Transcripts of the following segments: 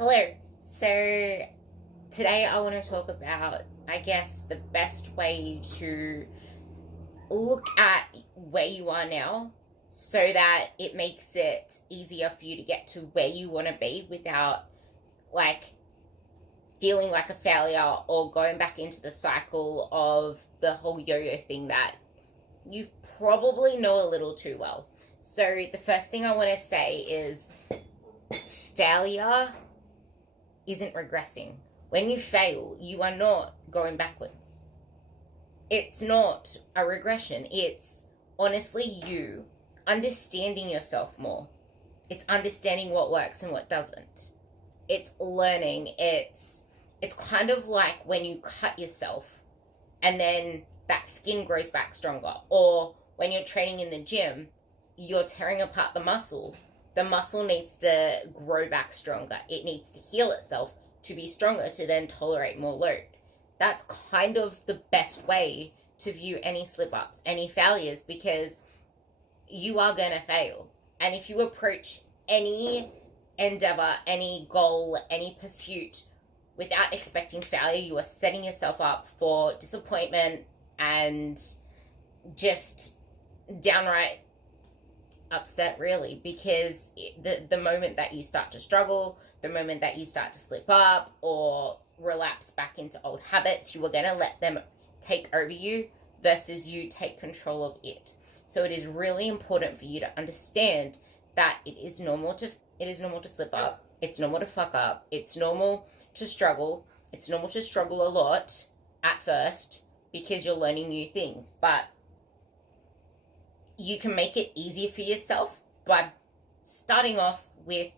Hello. So today I want to talk about, I guess, the best way to look at where you are now so that it makes it easier for you to get to where you want to be without like feeling like a failure or going back into the cycle of the whole yo-yo thing that you probably know a little too well. So the first thing I want to say is failure isn't regressing. When you fail, you are not going backwards. It's not a regression. It's honestly you understanding yourself more. It's understanding what works and what doesn't. It's learning. It's kind of like when you cut yourself and then that skin grows back stronger. Or when you're training in the gym, you're tearing apart the muscle. The muscle needs to grow back stronger. It needs to heal itself to be stronger to then tolerate more load. That's kind of the best way to view any slip-ups, any failures, because you are going to fail. And if you approach any endeavor, any goal, any pursuit without expecting failure, you are setting yourself up for disappointment and just downright upset, really, because the moment that you start to struggle, the moment that you start to slip up or relapse back into old habits, you are going to let them take over you versus you take control of it. So it is really important for you to understand that it is normal to slip up. It's normal to fuck up. It's normal to struggle. It's normal to struggle a lot at first because you're learning new things, but you can make it easier for yourself by starting off with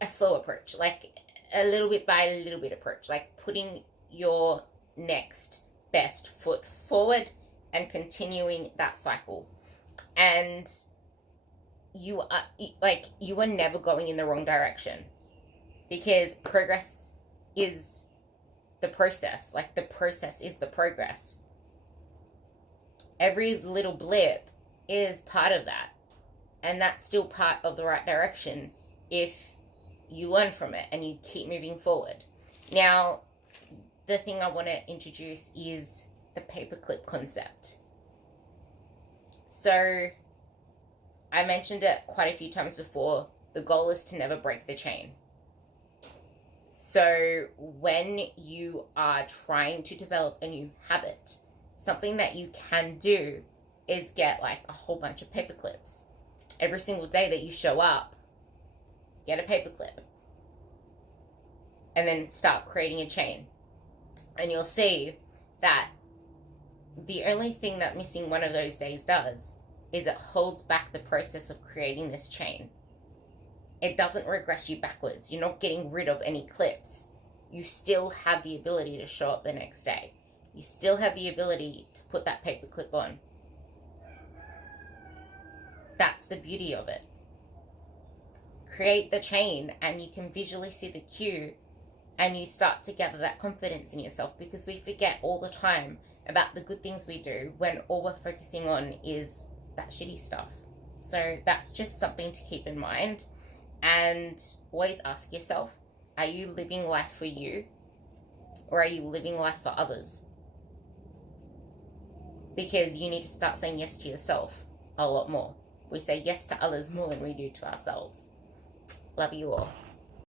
a slow approach, like a little bit by a little bit approach, like putting your next best foot forward and continuing that cycle. And you are never going in the wrong direction, because progress is the process. Like, the process is the progress. Every little blip is part of that, and that's still part of the right direction if you learn from it and you keep moving forward. Now, the thing I want to introduce is the paperclip concept. So I mentioned it quite a few times before. The goal is to never break the chain. So when you are trying to develop a new habit, something that you can do is get like a whole bunch of paper clips. Every single day that you show up, get a paper clip. And then start creating a chain. And you'll see that the only thing that missing one of those days does is it holds back the process of creating this chain. It doesn't regress you backwards. You're not getting rid of any clips. You still have the ability to show up the next day. You still have the ability to put that paper clip on. That's the beauty of it. Create the chain and you can visually see the cue, and you start to gather that confidence in yourself, because we forget all the time about the good things we do when all we're focusing on is that shitty stuff. So that's just something to keep in mind. And always ask yourself, are you living life for you, or are you living life for others? Because you need to start saying yes to yourself a lot more. We say yes to others more than we do to ourselves. Love you all.